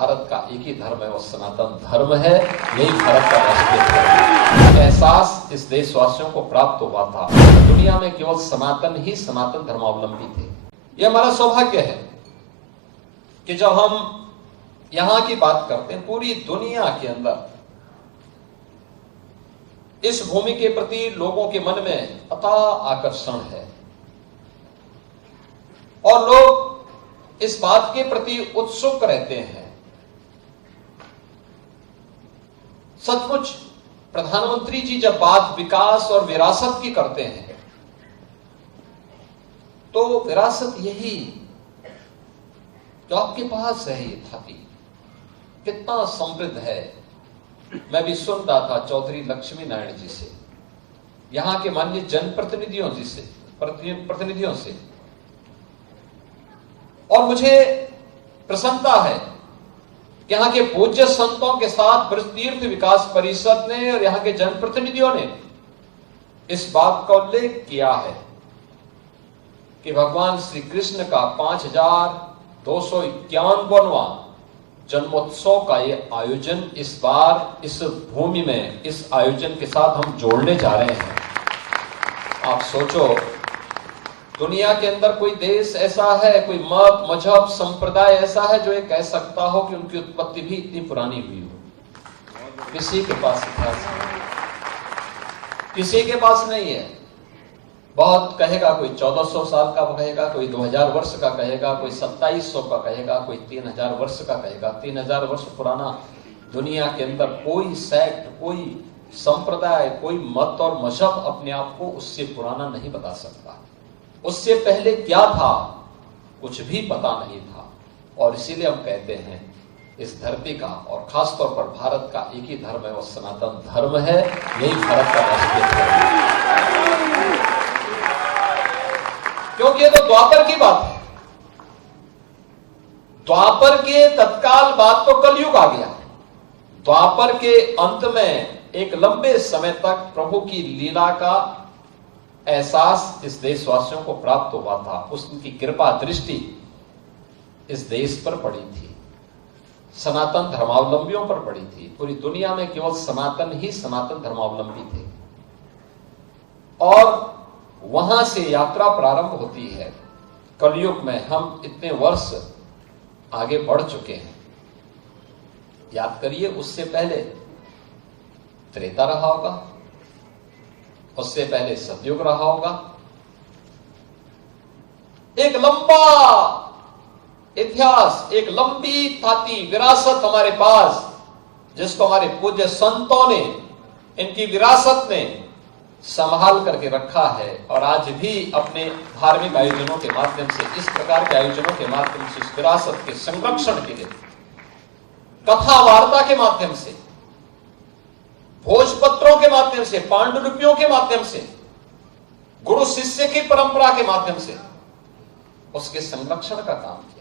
भारत का एक ही धर्म है, वो सनातन धर्म है। यही भारत का राष्ट्रीय धर्म है। एहसास इस देशवासियों को प्राप्त हुआ था, दुनिया में केवल सनातन ही सनातन धर्मावलंबी थे। यह हमारा सौभाग्य है कि जब हम यहां की बात करते हैं, पूरी दुनिया के अंदर इस भूमि के प्रति लोगों के मन में अथाह आकर्षण है और लोग इस बात के प्रति उत्सुक रहते हैं। सचमुच प्रधानमंत्री जी जब बात विकास और विरासत की करते हैं तो विरासत यही जो आपके पास है, ये धरती कितना समृद्ध है। मैं भी सुन रहा था चौधरी लक्ष्मी नारायण जी से, यहां के माननीय जनप्रतिनिधियों जी से, प्रतिनिधियों से, और मुझे प्रसन्नता है कि यहां के पूज्य संतों के साथ ब्रज तीर्थ विकास परिषद ने और यहां के जनप्रतिनिधियों ने इस बात का उल्लेख किया है कि भगवान श्री कृष्ण का 5251वां जन्मोत्सव का ये आयोजन इस बार इस भूमि में, इस आयोजन के साथ हम जोड़ने जा रहे हैं। आप सोचो, दुनिया के अंदर कोई देश ऐसा है, कोई मत, मजहब, संप्रदाय ऐसा है जो ये कह सकता हो कि उनकी उत्पत्ति भी इतनी पुरानी हुई हो? किसी के पास इतिहास नहीं, किसी के पास नहीं है। बहुत कहेगा, कोई 1400 साल का कहेगा, कोई 2000 वर्ष का कहेगा, कोई 2700 का कहेगा, कोई 3000 वर्ष का कहेगा। 3000 वर्ष पुराना दुनिया के अंदर कोई सेक्ट, कोई संप्रदाय, कोई मत और मजहब अपने आप को उससे पुराना नहीं बता सकता। उससे पहले क्या था कुछ भी पता नहीं था। और इसीलिए हम कहते हैं इस धरती का और खासतौर पर भारत का एक ही धर्म है, वो सनातन धर्म है। यही भारत का राष्ट्रीय धर्म है। क्योंकि ये तो द्वापर की बात है। द्वापर के तत्काल बाद तो कलयुग आ गया। द्वापर के अंत में एक लंबे समय तक प्रभु की लीला का एहसास इस देशवासियों को प्राप्त हुआ था। उसकी कृपा दृष्टि इस देश पर पड़ी थी, सनातन धर्मावलंबियों पर पड़ी थी। पूरी दुनिया में केवल सनातन ही सनातन धर्मावलंबी थे। और वहां से यात्रा प्रारंभ होती है। कलयुग में हम इतने वर्ष आगे बढ़ चुके हैं। याद करिए, उससे पहले त्रेता रहा होगा, उससे पहले सतयुग रहा होगा। एक लंबा इतिहास, एक लंबी थाती विरासत हमारे पास, जिसको हमारे पूज्य संतों ने, इनकी विरासत ने संभाल करके रखा है। और आज भी अपने धार्मिक आयोजनों के माध्यम से, इस प्रकार के आयोजनों के माध्यम से इस विरासत के संरक्षण के लिए, कथा वार्ता के माध्यम से, भोजपत्रों के माध्यम से, पांडुलिपियों के माध्यम से, गुरु शिष्य की परंपरा के माध्यम से उसके संरक्षण का काम किया।